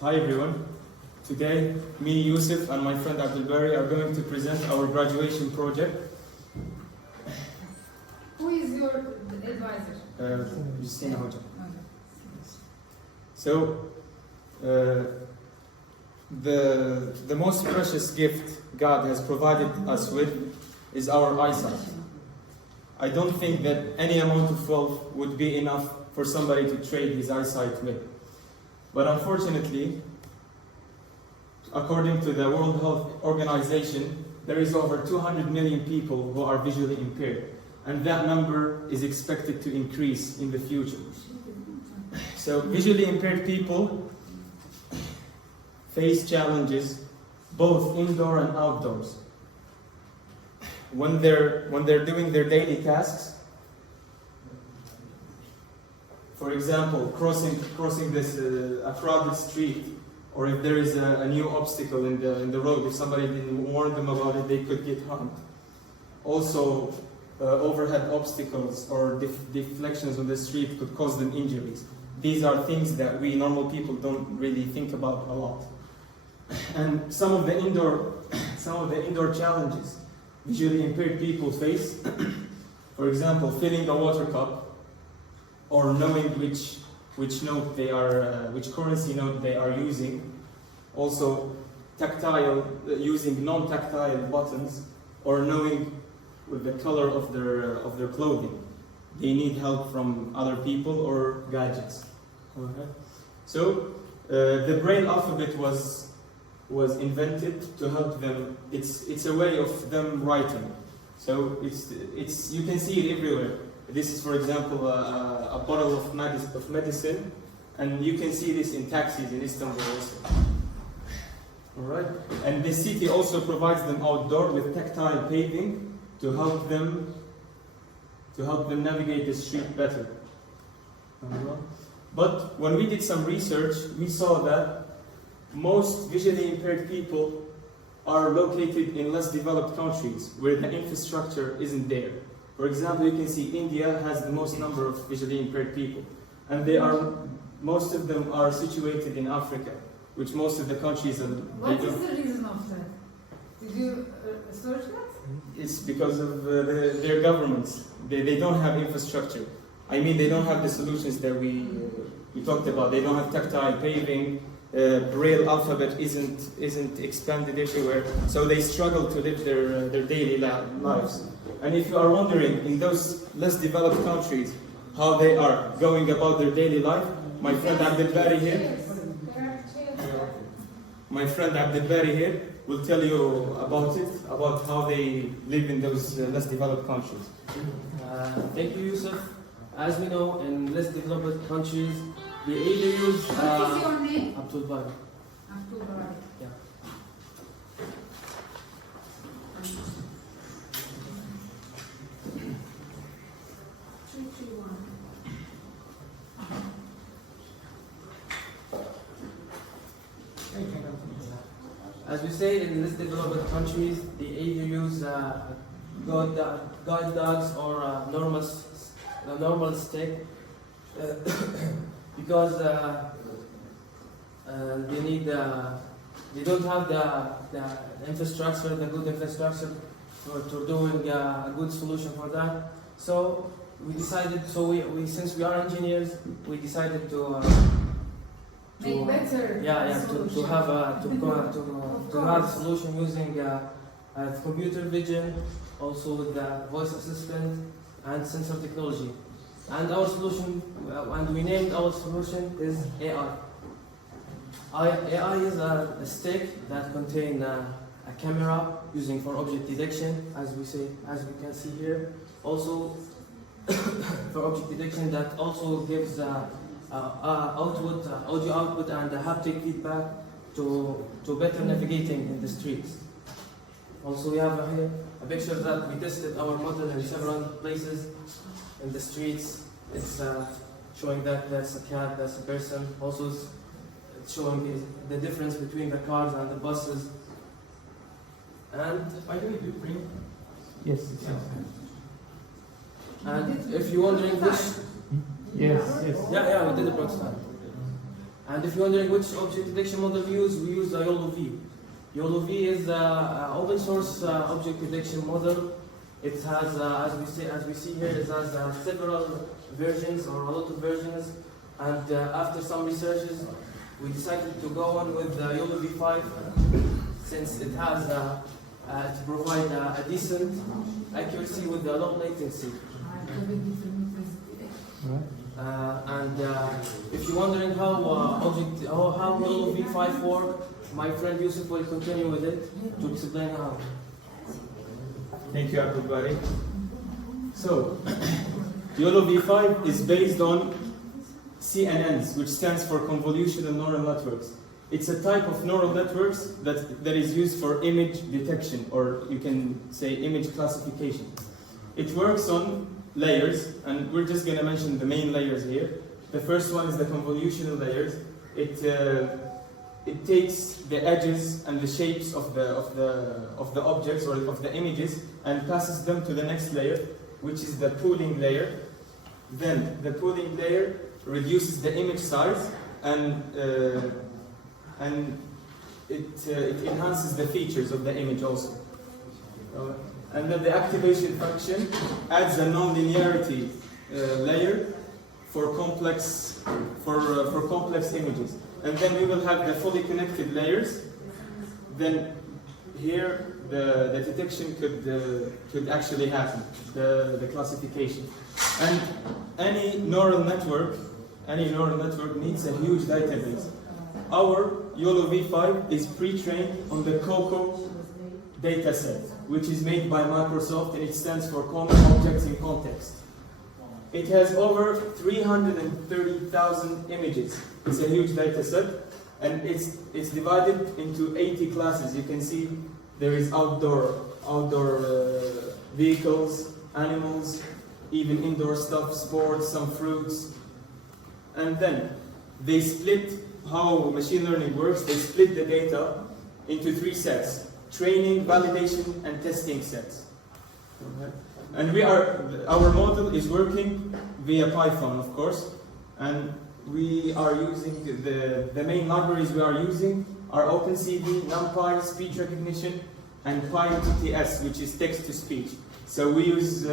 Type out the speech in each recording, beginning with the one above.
Hi everyone. Today, me, Yusuf, and my friend Abdul Bari are going to present our graduation project. Who is your advisor? Justina Hoca. Okay. So, the most precious gift God has provided us with is our eyesight. I don't think that any amount of wealth would be enough for somebody to trade his eyesight with. But unfortunately, according to the World Health Organization, there is over 200 million people who are visually impaired, and that number is expected to increase in the future. So visually impaired people face challenges both indoor and outdoors. When they're doing their daily tasks, for example, crossing this a crowded street, or if there is a new obstacle in the road, if somebody didn't warn them about it, they could get harmed. Also, overhead obstacles or deflections on the street could cause them injuries. These are things that we normal people don't really think about a lot. And some of the indoor challenges visually impaired people face, for example, filling a water cup, or knowing which currency note they are using. Also, using non-tactile buttons, or knowing with the color of their clothing. They need help from other people or gadgets. Okay. So the Braille alphabet was invented to help them. It's a way of them writing. So it's you can see it everywhere. This is, for example, a bottle of medicine, and you can see this in taxis in Istanbul also. All right, and the city also provides them outdoor with tactile paving to help them navigate the street better. But when we did some research, we saw that most visually impaired people are located in less developed countries where the infrastructure isn't there. For example, you can see India has the most number of visually impaired people, and most of them are situated in Africa, which most of the countries are. What is the reason of that? Did you search that? It's because of their governments. They don't have infrastructure. I mean, they don't have the solutions that we talked about. They don't have tactile paving. Braille alphabet isn't expanded everywhere, so they struggle to live their daily lives. And if you are wondering, in those less developed countries, how they are going about their daily life, my friend Abdul Bari here will tell you about it, about how they live in those less developed countries. Thank you, Yusuf. As we know, in less developed countries, they either use... What is your name? Abdul Bari. Abdul Bari. Yeah. As we say, in less developed countries, they either use guide dogs or a normal stick because they don't have the infrastructure, the good infrastructure for doing a good solution for that. So we decided. Since we are engineers, we decided to Make better. To have a solution using computer vision, also with the voice assistant and sensor technology. And our solution, and we named our solution is AI. AI is a stick that contains a camera using for object detection, as we can see here. Also, for object detection, that also gives audio output and haptic feedback to better navigating in the streets. Also, we have here a picture that we tested our model in several places in the streets. It's showing that that's a cat, that's a person. Also, it's showing the difference between the cars and the buses. And By the way, do you print? yes. And if you're wondering which... Yes. Yeah, we did the prototype. And if you're wondering which object detection model we use the YOLO-V. YOLO-V is the open source object detection model. It has, as we see here, it has several versions or a lot of versions. And after some researches, we decided to go on with the YOLO V5 since it has to provide a decent accuracy with a low latency. And if you're wondering how YOLO V5 works, my friend Yusuf will continue with it to explain how. Thank you, everybody. So, YOLO V5 is based on CNNs, which stands for convolutional neural networks. It's a type of neural networks that is used for image detection, or you can say image classification. It works on layers, and we're just going to mention the main layers here. The first one is the convolutional layers. It takes the edges and the shapes of the objects or of the images and passes them to the next layer, which is the pooling layer. Then the pooling layer reduces the image size and it enhances the features of the image also. And then the activation function adds a non-linearity layer for complex images. And then we will have the fully connected layers. Then here the detection could actually happen, the classification. And any neural network needs a huge database. Our YOLO V5 is pre-trained on the COCO dataset, which is made by Microsoft, and it stands for Common Objects in Context. It has over 330,000 images. It's a huge dataset, and it's divided into 80 classes. You can see there is outdoor vehicles, animals, even indoor stuff, sports, some fruits. And then they split how machine learning works. They split the data into 3 sets: training, validation, and testing sets. And our model is working via Python, of course, and we are using the main libraries we are using are OpenCV, NumPy, speech recognition, and PyTTS, which is text to speech. So we use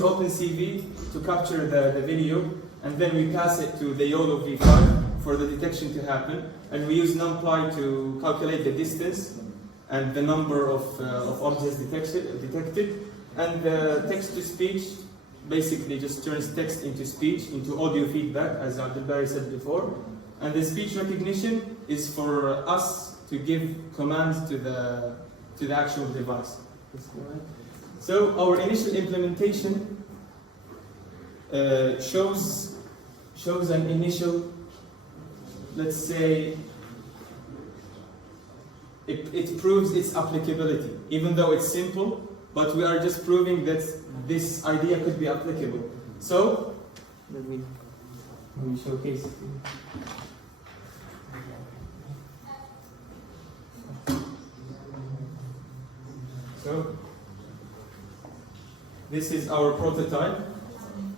OpenCV to capture the video, and then we pass it to the YOLO V5 for the detection to happen, and we use NumPy to calculate the distance and the number of objects detected, and the text to speech basically just turns text into speech, into audio feedback, as Abdul Bari said before, and the speech recognition is for us to give commands to the actual device. So our initial implementation shows an initial, let's say, it proves its applicability, even though it's simple, but we are just proving that this idea could be applicable. So, let me showcase it. So, this is our prototype.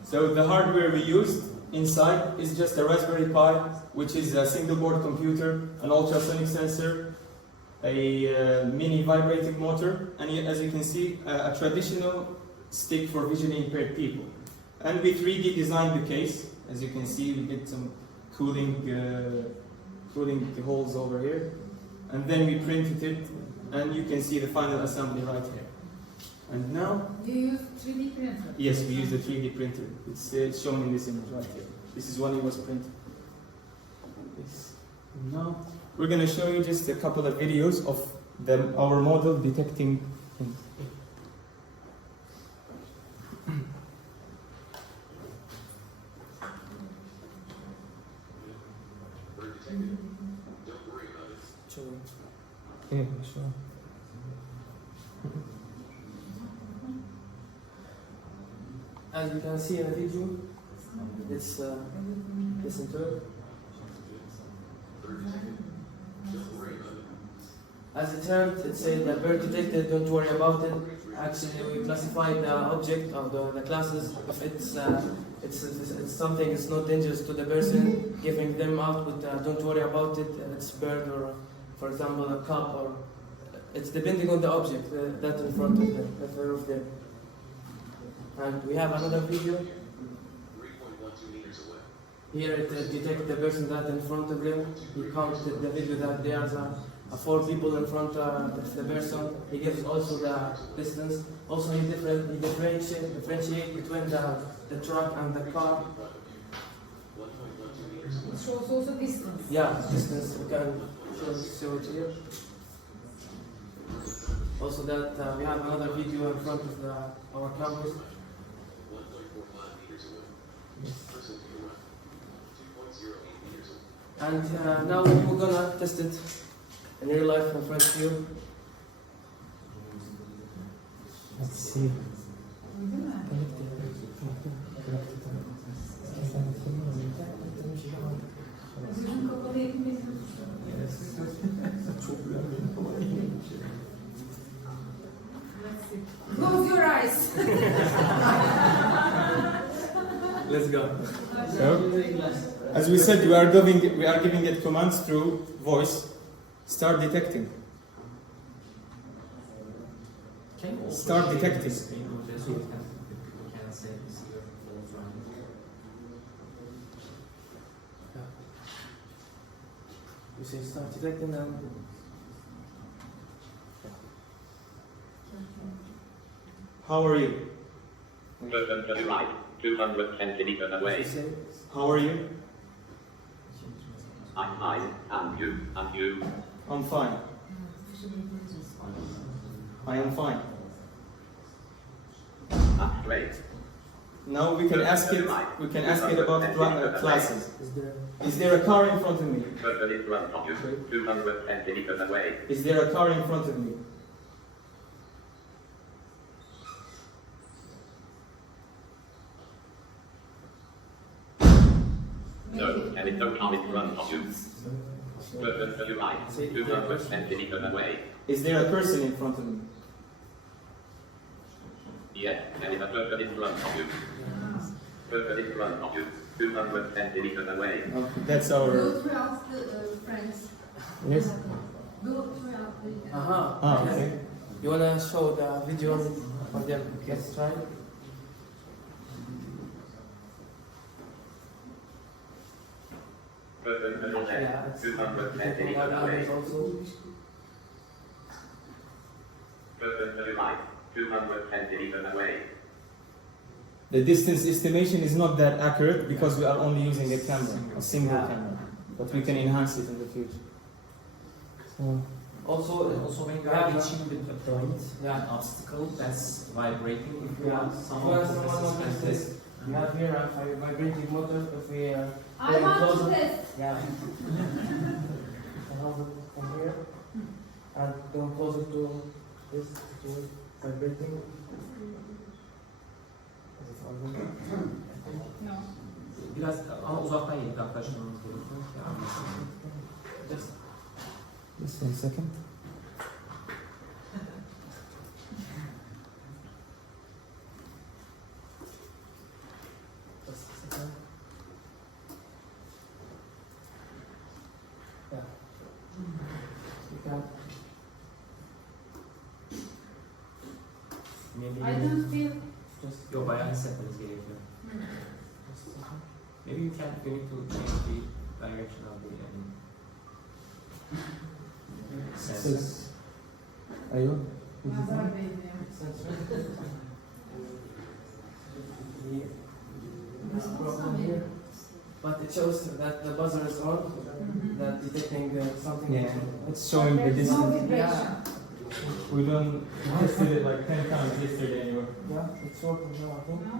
So the hardware we used inside is just a Raspberry Pi, which is a single board computer, an ultrasonic sensor, a mini vibrating motor, and as you can see, a traditional stick for visually impaired people. And we 3D designed the case. As you can see, we did some cooling holes over here, and then we printed it, and you can see the final assembly right here. And now, you use 3D printer? Yes, we use the 3D printer. It's shown in this image right here. This is when it was printed. Now, we're going to show you just a couple of videos of our model detecting things. Yeah, sure. As you can see in the video, it's listen to it. As it turned, it said that bird detected, don't worry about it. Actually, we classified the object of the classes if it's it's something, it's not dangerous to the person, giving them out with don't worry about it, it's bird or, for example, a cup, or it's depending on the object that's in front of them, that's of them. And we have another video. 3.12 meters away. Here it detects the person that in front of them. He counts the video that there's 4 people in front of the person. He gives also the distance. Also he differentiate between the truck and the car. 1.12 meters away. It shows also distance. Yeah, distance. We can show it here. Also that we have another video in front of our campus. 1.45 meters away. Person to your right. 2.08 meters away. And now we're gonna test it in real life in front of you. Let's see. Değil mi? Gözün kapalı hepimiz Close your eyes. Let's go. So, as we said, we are giving it commands through voice. Start detecting. Start detecting. You say start detecting them. How are you? Person to the right, 200 centimeters away. How are you? I'm fine, and you, and you. I'm fine. I am fine. That's great. Now we can ask it. We can ask it about classes. Is there a car in front of me? Person in front of you, 200 centimeters away. Is there a car in front of me? No, and it's no car in front of you. Person to the right, 200 centimeters away. Is there a person in front of me? Yes, and it's a person in front of you. Person in front of you, 200 centimeters away. Okay, that's our. Go throughout the friends. Yes. Go throughout the. Ah, okay. You wanna show the video on them? Let's try. Person to the Yeah, left, it's 200 detecting centimeters other away. others also. Person to the right, 200 centimeters away. The distance estimation is not that accurate because we are only using a camera, a single camera, but we can enhance it in the future. So, Also when you we are have reaching with a point, yeah. an obstacle that's vibrating, if you Yeah. want some For of instance, one of the these this. things, we have here a vibrating motor. If we I want to test. yeah, from here and go closer to this to vibrating. Is it on here? No. Biraz ama uzaktan yaklaşmamız gerekiyor. just 1 second. Just a second. Yeah. You can. I don't feel. Just Yok bayağı hissetmeniz gerekiyor. just a second. Maybe you need to change the direction of the sensor. Ayol. Nazar değdi. This problem here, but it shows that the buzzer is on, that detecting something. Yeah, it's showing the There's no distance. vibration. We don't tested it like 10 times yesterday anyway. Yeah, it's working now, I think. No.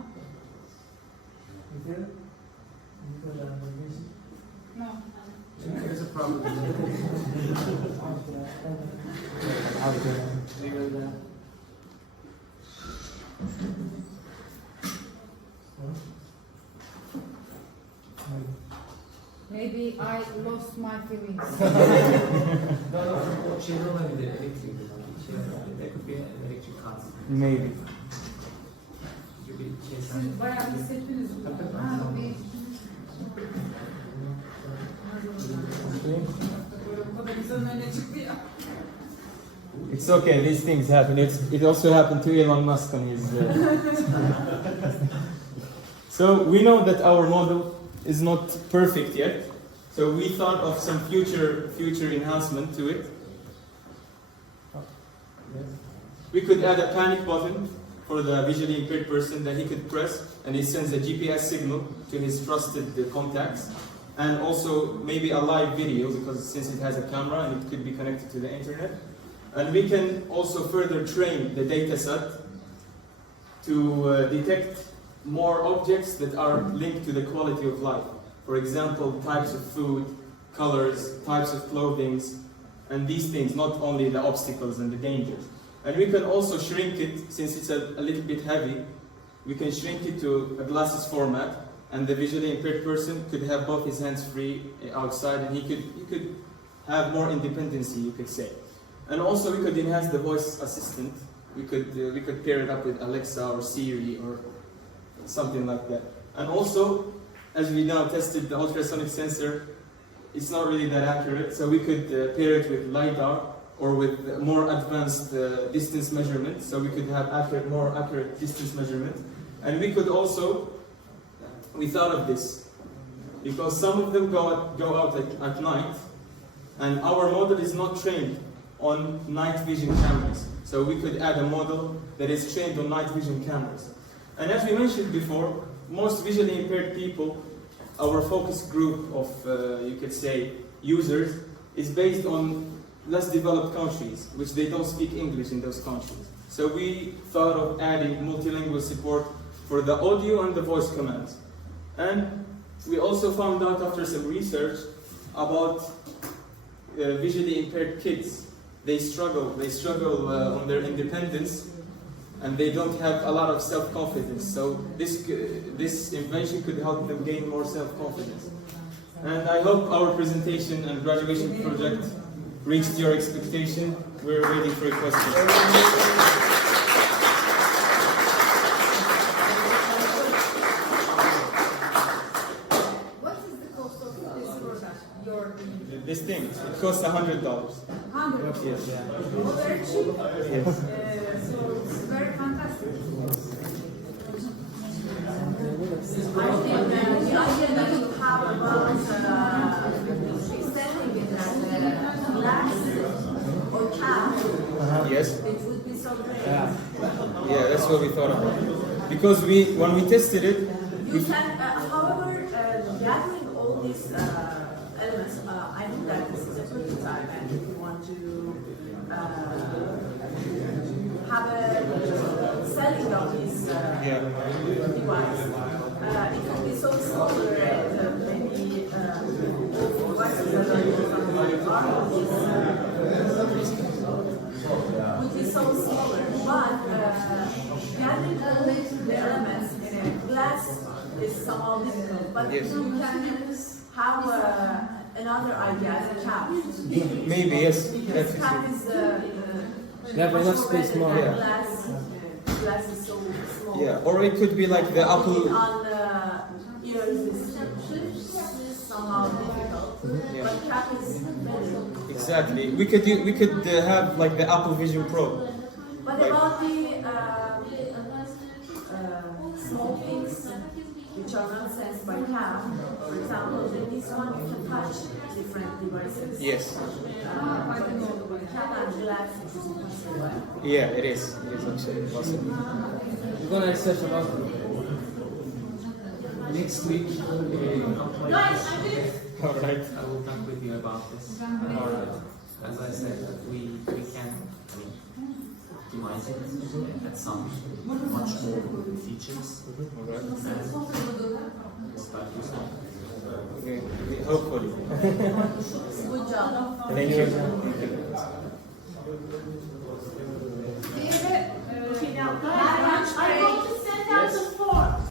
You feel it? You feel the vibration? No. There's a problem. We will, Maybe I lost my feelings. O şeyde olabilir, elektrik. There could be an electric cut. Maybe. You bir kesen. Siz bayağı hissettiniz bunu. Ha, böyle bu kadar insanın önüne çıktı ya. It's okay, these things happen. It also happened to Elon Musk on his. So we know that our model is not perfect yet. So we thought of some future enhancement to it. We could add a panic button for the visually impaired person that he could press, and it sends a GPS signal to his trusted contacts, and also maybe a live video, because since it has a camera and it could be connected to the internet. And we can also further train the data set to detect more objects that are linked to the quality of life. For example, types of food, colors, types of clothing, and these things, not only the obstacles and the dangers. And we can also shrink it, since it's a little bit heavy, we can shrink it to a glasses format, and the visually impaired person could have both his hands free outside, and he could have more independency, you could say. And also we could enhance the voice assistant. We could pair it up with Alexa or Siri or something like that. And also, as we now tested the ultrasonic sensor, it's not really that accurate, so we could pair it with LiDAR or with more advanced distance measurement, so we could have more accurate distance measurement. And we could also, we thought of this, because some of them go out at night, and our model is not trained on night vision cameras. So we could add a model that is trained on night vision cameras. And as we mentioned before, most visually impaired people, our focus group of, you could say, users, is based on less developed countries, which they don't speak English in those countries. So we thought of adding multilingual support for the audio and the voice commands. And we also found out after some research about visually impaired kids. They struggle on their independence, and they don't have a lot of self-confidence. So this invention could help them gain more self-confidence. And I hope our presentation and graduation project reached your expectation. We're waiting for your questions. What is the cost of this product? This thing, it costs $100. 100. Yes. Oh, very cheap. Yes. So it's very fantastic. I think the idea that you have about extending it as a glass or cap, Yes. it would be so great. Yeah, that's what we thought about. Because when we tested it, You can, however, gathering all these elements, I know that this is a prototype, and if you want to have a selling of this device, it could be so smaller, and maybe devices that are used on the part of this would be so smaller, but gathering all the elements in a glass is somehow difficult, but Yes. you can have another idea as a cap. maybe, yes. Because cap is You have much enough more space better more, than yeah. glass. Glass is so small. Yeah, or it could be like the Apple. On ears is somehow difficult, Yeah. but cap is better. Exactly. We could have like the Apple Vision Pro. What Right. about the small things which are not sensed by cap? For example, in this one you can touch different devices. Yes. But cap and glass is impossible. Yeah, it is. It is actually possible. We're gonna research about it. Next week, All right. I will talk with you about this. As I said, we can optimize it, add some much more features, All right. and start using it. Okay. Hopefully. Good job. Thank you.